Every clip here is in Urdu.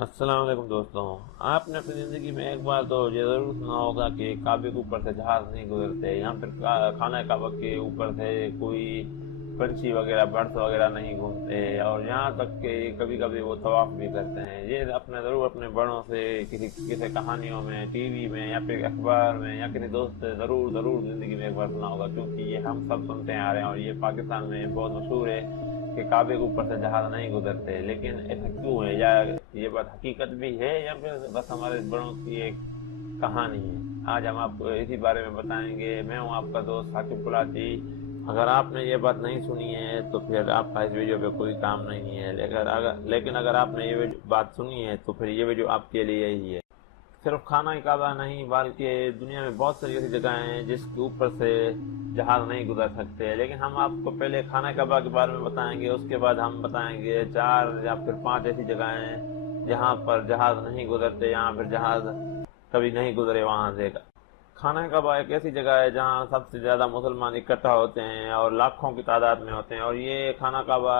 السلام علیکم دوستوں، آپ نے اپنی زندگی میں ایک بار تو یہ ضرور سنا ہوگا کہ کعبے کے اوپر سے جہاز نہیں گزرتے، یہاں پھر خانہ کعبہ کے اوپر سے کوئی پنچھی وغیرہ برڈس وغیرہ نہیں گھومتے، اور یہاں تک کہ کبھی کبھی وہ طواف بھی کرتے ہیں۔ یہ اپنے بڑوں سے کسی کہانیوں میں، ٹی وی میں، یا پھر اخبار میں، یا کسی دوست سے ضرور زندگی میں ایک بار سنا ہوگا، کیونکہ یہ ہم سب سنتے آ رہے ہیں اور یہ پاکستان میں بہت مشہور ہے کہ کعبے کے اوپر سے جہاز نہیں گزرتے۔ لیکن ایسا کیوں ہے؟ یا یہ بات حقیقت بھی ہے یا پھر بس ہمارے بڑوں کی ایک کہانی ہے؟ آج ہم آپ کو اسی بارے میں بتائیں گے۔ میں ہوں آپ کا دوست ثاقب کلاچی۔ اگر آپ نے یہ بات نہیں سنی ہے تو پھر آپ کا اس ویڈیو پہ کوئی کام نہیں ہے، لیکن اگر آپ نے یہ بات سنی ہے تو پھر یہ ویڈیو آپ کے لیے ہی ہے۔ صرف خانہ کعبہ نہیں بلکہ دنیا میں بہت ساری ایسی جگہیں ہیں جس کے اوپر سے جہاز نہیں گزر سکتے، لیکن ہم آپ کو پہلے خانہ کعبہ کے بارے میں بتائیں گے، اس کے بعد ہم بتائیں گے 4 یا پھر 5 ایسی جگہیں ہیں جہاں پر جہاز نہیں گزرتے، یہاں پھر جہاز کبھی نہیں گزرے وہاں سے۔ خانہ کعبہ ایک ایسی جگہ ہے جہاں سب سے زیادہ مسلمان اکٹھا ہوتے ہیں اور لاکھوں کی تعداد میں ہوتے ہیں، اور یہ خانہ کعبہ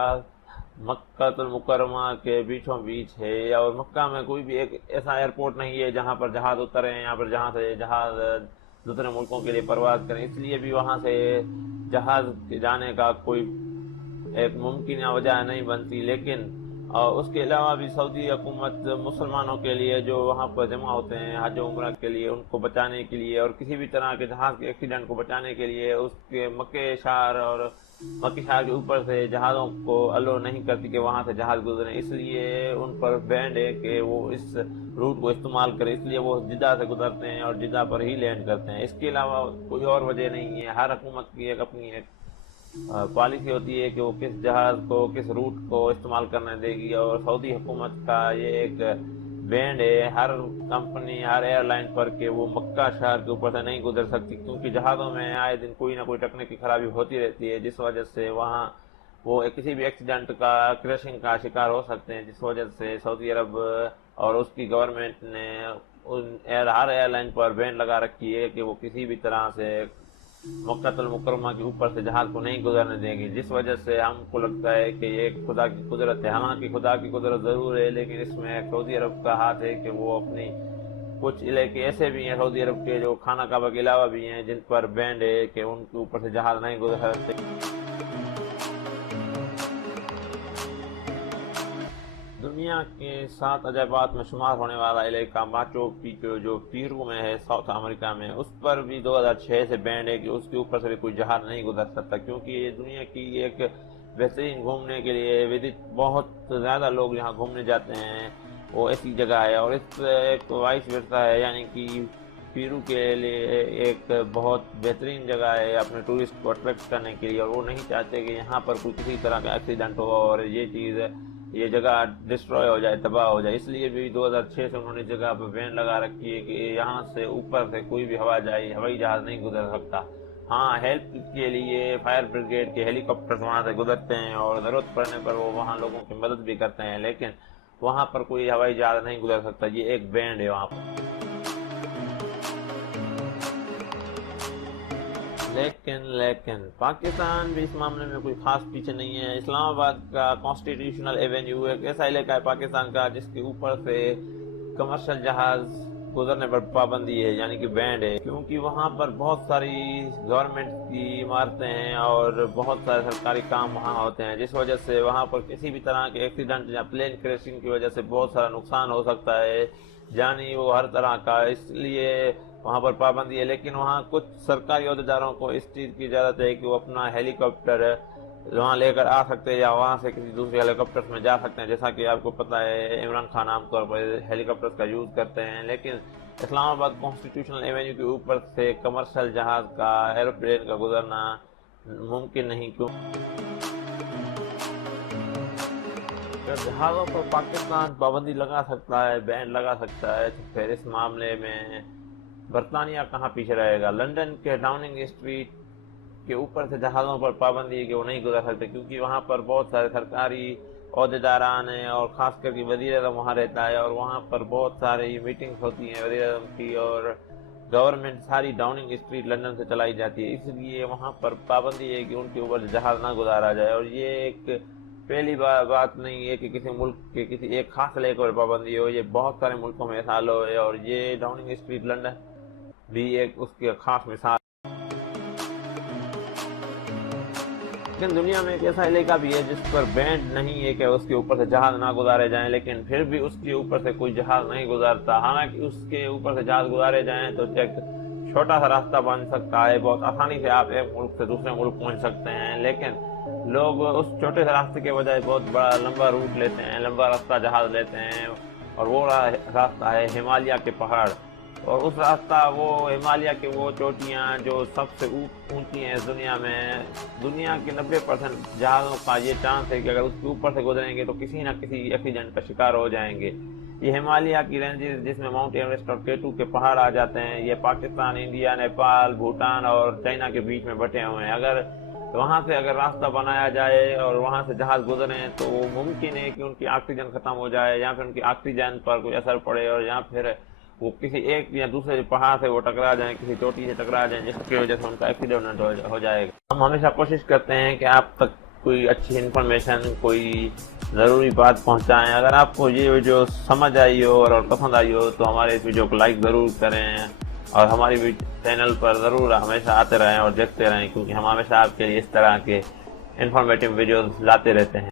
مکہ المکرمہ کے بیچوں بیچ ہے، اور مکہ میں کوئی بھی ایک ایسا ایئرپورٹ نہیں ہے جہاں پر جہاز اترے ہیں، یہاں پر جہاں سے جہاز دوسرے ملکوں کے لیے پرواز کریں، اس لیے بھی وہاں سے جہاز جانے کا کوئی ایک ممکنہ وجہ نہیں بنتی۔ لیکن اس کے علاوہ بھی سعودی حکومت مسلمانوں کے لیے جو وہاں پر جمع ہوتے ہیں حج و عمرہ کے لیے، ان کو بچانے کے لیے اور کسی بھی طرح کے جہاز کے ایکسیڈنٹ کو بچانے کے لیے، اس کے مکہ شہر کے اوپر سے جہازوں کو الو نہیں کرتی کہ وہاں سے جہاز گزریں، اس لیے ان پر بینڈ ہے کہ وہ اس روٹ کو استعمال کریں، اس لیے وہ جدہ سے گزرتے ہیں اور جدہ پر ہی لینڈ کرتے ہیں۔ اس کے علاوہ کوئی اور وجہ نہیں ہے۔ ہر حکومت کی اپنی ایک پالیسی ہوتی ہے کہ وہ کس جہاز کو کس روٹ کو استعمال کرنے دے گی، اور سعودی حکومت کا یہ ایک بینڈ ہے ہر کمپنی، ہر ایئر لائن پر کہ وہ مکہ شہر کے اوپر سے نہیں گزر سکتی، کیونکہ جہازوں میں آئے دن کوئی نہ کوئی تکنیکی خرابی ہوتی رہتی ہے، جس وجہ سے وہاں وہ کسی بھی ایکسیڈنٹ کا، کریشنگ کا شکار ہو سکتے ہیں، جس وجہ سے سعودی عرب اور اس کی گورنمنٹ نے ہر ایئر لائن پر بینڈ لگا رکھی ہے کہ وہ کسی بھی طرح سے مکہ المکرمہ کے اوپر سے جہاز کو نہیں گزرنے دیں گی، جس وجہ سے ہم کو لگتا ہے کہ یہ خدا کی قدرت ہے۔ حالانکہ خدا کی قدرت ضرور ہے، لیکن اس میں سعودی عرب کا ہاتھ ہے کہ وہ اپنی کچھ علاقے ایسے بھی ہیں سعودی عرب کے جو خانہ کعبہ کے علاوہ بھی ہیں جن پر بینڈ ہے کہ ان کے اوپر سے جہاز نہیں گزر سکتے۔ دنیا کے 7 عجائبات میں شمار ہونے والا علاقہ ماچو پیچو جو پیرو میں ہے، ساؤتھ امریکہ میں، اس پر بھی 2006 سے بینڈ ہے کہ اس کے اوپر سے بھی کوئی جہاز نہیں گزر سکتا، کیونکہ یہ دنیا کی ایک بہترین گھومنے کے لیے بہت زیادہ لوگ یہاں گھومنے جاتے ہیں، وہ ایسی جگہ ہے، اور اس ایک وائس ورثہ ہے، یعنی کہ پیرو کے لیے ایک بہت بہترین جگہ ہے اپنے ٹورسٹ کو اٹریکٹ کرنے کے لیے، اور وہ نہیں چاہتے کہ یہاں پر کوئی کسی طرح کا ایکسیڈنٹ ہو اور یہ جگہ ڈسٹروائے ہو جائے، تباہ ہو جائے، اس لیے بھی 2006 سے انہوں نے جگہ پہ بین لگا رکھی ہے کہ یہاں سے اوپر سے کوئی بھی ہوائی جہاز نہیں گزر سکتا۔ ہاں، ہیلپ کے لیے فائر بریگیڈ کے ہیلی کاپٹر وہاں سے گزرتے ہیں اور ضرورت پڑنے پر وہ وہاں لوگوں کی مدد بھی کرتے ہیں، لیکن وہاں پر کوئی ہوائی جہاز نہیں گزر سکتا، یہ ایک بینڈ ہے وہاں پر۔ لیکن پاکستان بھی اس معاملے میں کوئی خاص پیچھے نہیں ہے۔ اسلام آباد کا کانسٹیٹیوشنل ایونیو ایک ایسا علاقہ ہے پاکستان کا جس کے اوپر سے کمرشل جہاز گزرنے پر پابندی ہے، یعنی کہ بینڈ ہے، کیونکہ وہاں پر بہت ساری گورنمنٹ کی عمارتیں ہیں اور بہت سارے سرکاری کام وہاں ہوتے ہیں، جس وجہ سے وہاں پر کسی بھی طرح کے ایکسیڈنٹ یا پلین کریشنگ کی وجہ سے بہت سارا نقصان ہو سکتا ہے، جانی وہ ہر طرح کا، اس لیے وہاں پر پابندی ہے۔ لیکن وہاں کچھ سرکاری عہدیداروں کو اس چیز کی اجازت ہے کہ وہ اپنا ہیلی کاپٹر وہاں لے کر آ سکتے ہیں یا وہاں سے کسی دوسرے ہیلی کاپٹر میں جا سکتے ہیں، جیسا کہ آپ کو پتہ ہے عمران خان عام طور پر ہیلی کاپٹر کا یوز کرتے ہیں، لیکن اسلام آباد کانسٹیٹیوشنل ایونیو کے اوپر سے کمرشل جہاز کا، ایروپلین کا گزرنا ممکن نہیں، کیوں جہازوں پر پاکستان پابندی لگا سکتا ہے، بین لگا سکتا ہے، تو پھر اس معاملے میں برطانیہ کہاں پیچھے رہے گا؟ لندن کے ڈاؤننگ اسٹریٹ کے اوپر سے جہازوں پر پابندی ہے کہ وہ نہیں گزر سکتے، کیونکہ وہاں پر بہت سارے سرکاری عہدیداران ہیں اور خاص کر کے وزیر اعظم وہاں رہتا ہے، اور وہاں پر بہت ساری میٹنگز ہوتی ہیں وزیر اعظم کی، اور گورنمنٹ ساری ڈاؤننگ اسٹریٹ لندن سے چلائی جاتی ہے، اس لیے وہاں پر پابندی ہے کہ ان کے اوپر جہاز نہ گزارا جائے، اور یہ ایک پہلی بات نہیں ہے کہ کسی ملک کے کسی ایک خاص علاقے پر پابندی ہو، یہ بہت سارے ملکوں میں مثال ہے، اور یہ ڈاؤننگ اسٹریٹ لندن بھی ایک اس کی خاص مثال۔ لیکن دنیا میں ایک ایسا علاقہ بھی ہے جس پر بینڈ نہیں ہے کہ اس کے اوپر سے جہاز نہ گزارے جائیں، لیکن پھر بھی اس کے اوپر سے کوئی جہاز نہیں گزارتا۔ حالانکہ اس کے اوپر سے جہاز گزارے جائیں تو ایک چھوٹا سا راستہ بن سکتا ہے، بہت آسانی سے آپ ایک ملک سے دوسرے ملک پہنچ سکتے ہیں، لیکن لوگ اس چھوٹے سے راستے کے بجائے بہت بڑا لمبا روٹ لیتے ہیں، لمبا راستہ جہاز لیتے ہیں، اور وہ راستہ ہے ہمالیہ کے پہاڑ۔ اور اس راستہ وہ ہمالیہ کے وہ چوٹیاں جو سب سے اونچی ہیں اس دنیا میں، دنیا کے 90% جہازوں کا یہ چانس ہے کہ اگر اس کے اوپر سے گزریں گے تو کسی نہ کسی ایکسیڈنٹ کا شکار ہو جائیں گے۔ یہ ہمالیہ کی رینجز جس میں ماؤنٹ ایوریسٹ اور K2 کے پہاڑ آ جاتے ہیں، یہ پاکستان، انڈیا، نیپال، بھوٹان اور چائنا کے بیچ میں بٹے ہوئے ہیں۔ وہاں سے اگر راستہ بنایا جائے اور وہاں سے جہاز گزریں تو وہ ممکن ہے کہ ان کی آکسیجن ختم ہو جائے، یا پھر ان کی آکسیجن پر کوئی اثر پڑے، اور یا پھر وہ کسی ایک یا دوسرے پہاڑ سے وہ ٹکرا جائیں، کسی چوٹی سے ٹکرا جائیں، جس کی وجہ سے ان کا ایکسیڈنٹ ہو جائے گا۔ ہم ہمیشہ کوشش کرتے ہیں کہ آپ تک کوئی اچھی انفارمیشن، کوئی ضروری بات پہنچائیں۔ اگر آپ کو یہ ویڈیو سمجھ آئی ہو اور پسند آئی ہو تو ہمارے اس ویڈیو کو لائک ضرور کریں، اور ہماری چینل پر ضرور ہمیشہ آتے رہیں اور دیکھتے رہیں، کیونکہ ہم ہمیشہ آپ کے لیے اس طرح کے انفارمیٹیو ویڈیوز لاتے رہتے ہیں۔